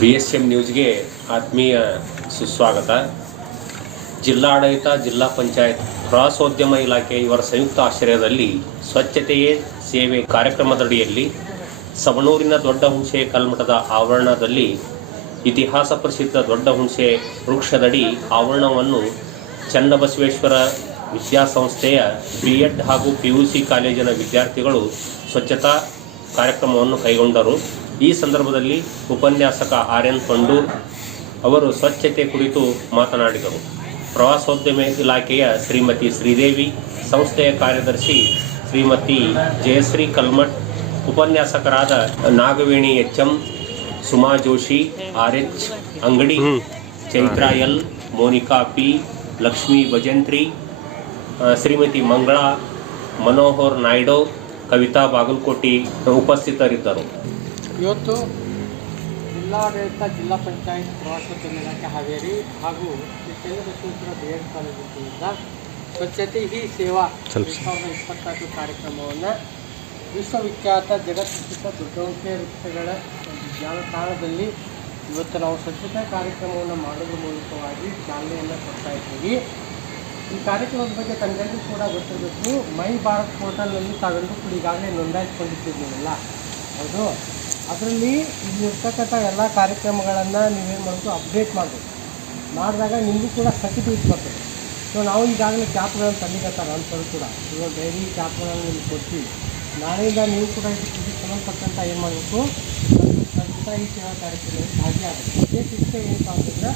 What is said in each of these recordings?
BSM ನ್ಯೂಸ್ಗೆ ಆತ್ಮೀಯ ಸುಸ್ವಾಗತ. ಜಿಲ್ಲಾಡಳಿತ, ಜಿಲ್ಲಾ ಪಂಚಾಯತ್, ಪ್ರವಾಸೋದ್ಯಮ ಇಲಾಖೆ ಇವರ ಸಂಯುಕ್ತ ಆಶ್ರಯದಲ್ಲಿ ಸ್ವಚ್ಛತೆಯೇ ಸೇವೆ ಕಾರ್ಯಕ್ರಮದಡಿಯಲ್ಲಿ ಸವಣೂರಿನ ದೊಡ್ಡ ಹುಣಸೆ ಕಲ್ಮಠದ ಆವರಣದಲ್ಲಿ ಇತಿಹಾಸ ಪ್ರಸಿದ್ಧ ದೊಡ್ಡ ಹುಣಸೆ ವೃಕ್ಷದಡಿ ಆವರಣವನ್ನು ಚನ್ನಬಸವೇಶ್ವರ ವಿದ್ಯಾಸಂಸ್ಥೆಯ B.Ed ಹಾಗೂ PUC ಕಾಲೇಜಿನ ವಿದ್ಯಾರ್ಥಿಗಳು ಸ್ವಚ್ಛತಾ ಕಾರ್ಯಕ್ರಮವನ್ನು ಕೈಗೊಂಡರು. ಈ ಸಂದರ್ಭದಲ್ಲಿ ಉಪನ್ಯಾಸಕ RN ಪಂಡೂರ್ ಅವರು ಸ್ವಚ್ಛತೆ ಕುರಿತು ಮಾತನಾಡಿದರು. ಪ್ರವಾಸೋದ್ಯಮ ಇಲಾಖೆಯ ಶ್ರೀಮತಿ ಶ್ರೀದೇವಿ, ಸಂಸ್ಥೆಯ ಕಾರ್ಯದರ್ಶಿ ಶ್ರೀಮತಿ ಜಯಶ್ರೀ ಕಲ್ಮಠ್, ಉಪನ್ಯಾಸಕರಾದ ನಾಗವೇಣಿ HM, ಸುಮಾ ಜೋಶಿ, RH ಅಂಗಡಿ, ಚೈತ್ರಾ L, ಮೋನಿಕಾ P, ಲಕ್ಷ್ಮೀ ಭಜಂತ್ರಿ, ಶ್ರೀಮತಿ ಮಂಗಳಾ, ಮನೋಹರ್ ನಾಯ್ಡು, ಕವಿತಾ ಬಾಗಲಕೋಟಿ ಉಪಸ್ಥಿತರಿದ್ದರು. ಇವತ್ತು ಜಿಲ್ಲಾಡಳಿತ, ಜಿಲ್ಲಾ ಪಂಚಾಯತ್, ಪ್ರವಾಸೋದ್ಯಮ ಇಲಾಖೆ ಹಾವೇರಿ ಹಾಗೂ ಚನ್ನಬಸವೇಶ್ವರ B.Ed ಕಾಲೇಜಿನಿಂದ ಸ್ವಚ್ಛತೆ ಹಿ ಸೇವಾ 2024 ಕಾರ್ಯಕ್ರಮವನ್ನು ವಿಶ್ವವಿಖ್ಯಾತ ಜಗತ್ಪ್ರಸಿದ್ಧ ದೊಡ್ಡ ಹುಣಸೆ ವೃಕ್ಷಗಳ ಜಾಲತಾಣದಲ್ಲಿ ಇವತ್ತು ನಾವು ಸ್ವಚ್ಛತಾ ಕಾರ್ಯಕ್ರಮವನ್ನು ಮಾಡೋದ್ರ ಮೂಲಕವಾಗಿ ಚಾಲನೆಯನ್ನು ಕೊಡ್ತಾ ಇದ್ದೀವಿ. ಈ ಕಾರ್ಯಕ್ರಮದ ಬಗ್ಗೆ ತಮಗೆಲ್ಲರೂ ಕೂಡ ಗೊತ್ತಿರಬೇಕು. ಮೈ ಭಾರತ್ ಪೋರ್ಟಲ್ನಲ್ಲಿ ತಾವೆಲ್ಲರೂ ಕೂಡ ಈಗಾಗಲೇ ನೋಂದಾಯಿಸಿಕೊಂಡಿದ್ದೀರಲ್ಲ, ಹೌದು. ಅದರಲ್ಲಿ ಇಲ್ಲಿರ್ತಕ್ಕಂಥ ಎಲ್ಲ ಕಾರ್ಯಕ್ರಮಗಳನ್ನು ನೀವೇನು ಮಾಡಬೇಕು, ಅಪ್ಡೇಟ್ ಮಾಡಬೇಕು. ಮಾಡಿದಾಗ ನಿಮಗೂ ಕೂಡ ಸರ್ಟಿಫಿಕೇಟ್ ಬರ್ತದೆ. ಸೊ ನಾವು ಈಗಾಗಲೇ ಕ್ಯಾಪ್ಗಳನ್ನು ತಂದಿರ್ತಾರೆ ಅಂಥವ್ರು ಕೂಡ ಇವಾಗ ಡೈರಿ ಕ್ಯಾಪ್ಗಳನ್ನು ನಿಮ್ಗೆ ಕೊಡ್ತೀವಿ. ನಾಳೆಯಿಂದ ನೀವು ಕೂಡ ಇದಕ್ಕೆ ಸಂಬಂಧಪಟ್ಟಂಥ ಏನು ಮಾಡಬೇಕು, ಸ್ವಚ್ಛತಾ ಈ ಸೇವಾ ಕಾರ್ಯಕ್ರಮದಲ್ಲಿ ಭಾಗಿಯಾಗಬೇಕು. ಇದೇ ಶಿಕ್ಷೆ ಏನಪ್ಪ ಅಂತಂದರೆ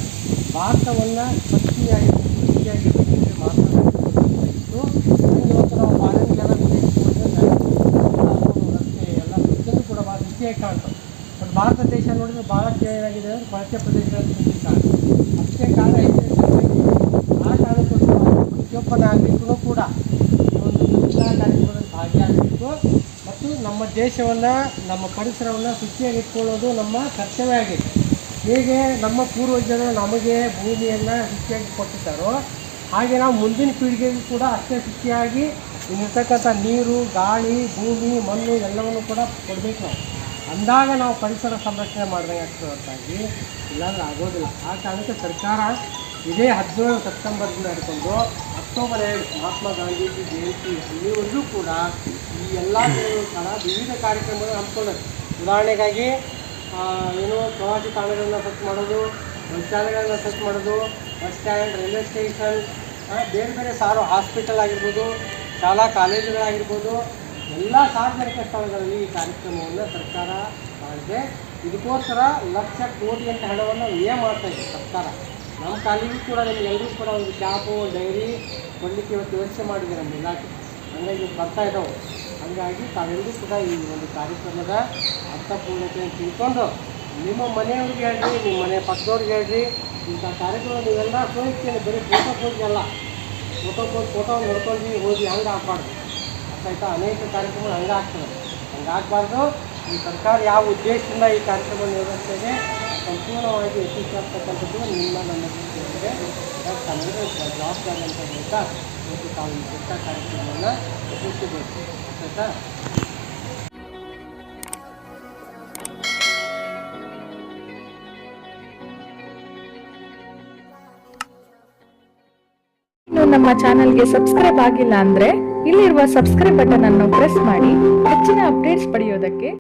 ಭಾರತವನ್ನು ಸ್ವಚ್ಛತೆಯಾಗಿ ಮಾತನಾಡಿದ್ದು ಇವತ್ತು ನಾವು ಬಾಳೆಲ್ಲ ರಸ್ತೆ ಎಲ್ಲ ಪ್ರತಿಯೊಂದು ಕೂಡ ಭಾಳ ರುಚಿಯಾಗಿ ಕಾಣ್ತದೆ. ಬಟ್ ಭಾರತ ದೇಶ ನೋಡಿದರೆ ಭಾಳ ಏನಾಗಿದೆ ಅಂದರೆ ಕೊಳಚೆ ಪ್ರದೇಶಗಳಲ್ಲಿ ಅದಕ್ಕೆ ಕಾರಣ ಐತೆ. ಆ ಕಾರಣಕ್ಕೋಸ್ಕರ ಪ್ರತಿಯೊಬ್ಬ ನಾಗರಿಕರು ಕೂಡ ಈ ಒಂದು ಸ್ವಚ್ಛತಾ ಕಾರ್ಯಕ್ರಮದಲ್ಲಿ ಭಾಗಿಯಾಗಬೇಕು ಮತ್ತು ನಮ್ಮ ದೇಶವನ್ನು, ನಮ್ಮ ಪರಿಸರವನ್ನು ಶುಚಿಯಾಗಿ ಇಟ್ಕೊಳ್ಳೋದು ನಮ್ಮ ಕರ್ತವ್ಯ ಆಗಿದೆ. ಹೇಗೆ ನಮ್ಮ ಪೂರ್ವಜರು ನಮಗೆ ಭೂಮಿಯನ್ನು ಶುಚಿಯಾಗಿ ಕೊಟ್ಟಿದ್ದಾರೋ ಹಾಗೆ ನಾವು ಮುಂದಿನ ಪೀಳಿಗೆಗೂ ಕೂಡ ಅಷ್ಟೇ ಶುಚಿಯಾಗಿ ಇಲ್ಲಿರ್ತಕ್ಕಂಥ ನೀರು, ಗಾಳಿ, ಭೂಮಿ, ಮಣ್ಣು ಎಲ್ಲವನ್ನು ಕೂಡ ಕೊಡಬೇಕು. ನಾವು ಅಂದಾಗ ನಾವು ಪರಿಸರ ಸಂರಕ್ಷಣೆ ಮಾಡಿದಂಗೆ ಆಗ್ತದೆ ಹೊರತಾಗಿ ಇಲ್ಲಾಂದ್ರೆ ಆಗೋದಿಲ್ಲ. ಆ ಕಾರಣಕ್ಕೆ ಸರ್ಕಾರ ಇದೇ 17 ಸೆಪ್ಟೆಂಬರ್ದಿಂದ ಹಿಡ್ಕೊಂಡು ಅಕ್ಟೋಬರ್ 2 ಮಹಾತ್ಮ ಗಾಂಧೀಜಿ ಜಯಂತಿ ಅಲ್ಲಿವರೆಗೂ ಕೂಡ ಈ ಎಲ್ಲ ಕೂಡ ವಿವಿಧ ಕಾರ್ಯಕ್ರಮಗಳನ್ನು ಹಮ್ಮಿಕೊಂಡರು. ಉದಾಹರಣೆಗಾಗಿ ಏನು ಪ್ರವಾಸಿ ತಾಣಗಳನ್ನು ಸ್ವಚ್ಛ ಮಾಡೋದು, ಶೌಚಾಲಯಗಳನ್ನು ಸ್ವಚ್ಛ ಮಾಡೋದು, ಬಸ್ ಸ್ಟ್ಯಾಂಡ್, ರೈಲ್ವೆ ಸ್ಟೇಷನ್, ಬೇರೆ ಬೇರೆ ಹಾಸ್ಪಿಟಲ್ ಆಗಿರ್ಬೋದು, ಶಾಲಾ ಕಾಲೇಜುಗಳಾಗಿರ್ಬೋದು, ಎಲ್ಲ ಸಾರ್ವಜನಿಕ ಸ್ಥಳಗಳಲ್ಲಿ ಈ ಕಾರ್ಯಕ್ರಮವನ್ನು ಸರ್ಕಾರ ಮಾಡಿದೆ. ಇದಕ್ಕೋಸ್ಕರ ಲಕ್ಷ ಕೋಟಿ ಅಂತ ಹಣವನ್ನು ವ್ಯಯ ಮಾಡ್ತಾಯಿದೆ ಸರ್ಕಾರ. ನಮ್ಮ ಕಾಲೇಜು ಕೂಡ ನಿಮಗೆಲ್ಲರೂ ಕೂಡ ಒಂದು ಶಾಪು, ಡೈರಿ ಕೊಡಲಿಕ್ಕೆ ಇವತ್ತು ವ್ಯವಸ್ಥೆ ಮಾಡಿದೆ ನಮ್ಮ ಇಲಾಖೆ. ಹಾಗಾಗಿ ಬರ್ತಾ ಇದ್ದಾವೆ. ಹಾಗಾಗಿ ತಾವೆಲ್ಲರೂ ಕೂಡ ಈ ಒಂದು ಕಾರ್ಯಕ್ರಮದ ಅರ್ಥಪೂರ್ಣತೆಯನ್ನು ತಿಳ್ಕೊಂಡು ನಿಮ್ಮ ಮನೆಯವ್ರಿಗೆ ಹೇಳ್ರಿ, ನಿಮ್ಮ ಮನೆ ಪಕ್ಕದವ್ರಿಗೆ ಹೇಳ್ರಿ. ಇಂಥ ಕಾರ್ಯಕ್ರಮ ನೀವೆಲ್ಲ ಸೋಹಿಸ್ತೀನಿ, ಬರೀ ಫೋಟೋಲ್ಲ, ಫೋಟೋ ನೋಡ್ಕೊಂಡು ಹೋಗಿ ಹಂಗೆ ಹಾಕ್ಬಾರ್ದು. ಅರ್ಥಾಯ್ತಾ? ಅನೇಕ ಕಾರ್ಯಕ್ರಮಗಳು ಹಂಗೆ ಆಗ್ತದೆ. ಹಂಗೆ ಆಗಬಾರ್ದು. ಈ ಸರ್ಕಾರ ಯಾವ ಉದ್ದೇಶದಿಂದ ಈ ಕಾರ್ಯಕ್ರಮ ನಿರ್ವಹಿಸ್ತದೆ ಸಂಪೂರ್ಣವಾಗಿ ಯಶಸ್ವಿಯಾಗ್ತಕ್ಕಂಥದ್ದು ನಿಮ್ಮ ನನ್ನ ತಮಗೆ ಜವಾಬ್ದಾರಿ ಅಂತ ಹೇಳ್ತಾ ಇವತ್ತು ತಾವು ಈ ಸ್ವಚ್ಛತಾ ಕಾರ್ಯಕ್ರಮವನ್ನು ಯಶಸ್ವಿಗೊಳಿಸಿ. ಆಯ್ತಾ? ನಮ್ಮ ಚಾನೆಲ್ಗೆ ಸಬ್ಸ್ಕ್ರೈಬ್ ಆಗಿಲ್ಲ ಅಂದ್ರೆ ಇಲ್ಲಿರುವ ಸಬ್ಸ್ಕ್ರೈಬ್ ಬಟನ್ ಅನ್ನು ಪ್ರೆಸ್ ಮಾಡಿ ಹೆಚ್ಚಿನ ಅಪ್ಡೇಟ್ಸ್ ಪಡೆಯೋದಕ್ಕೆ.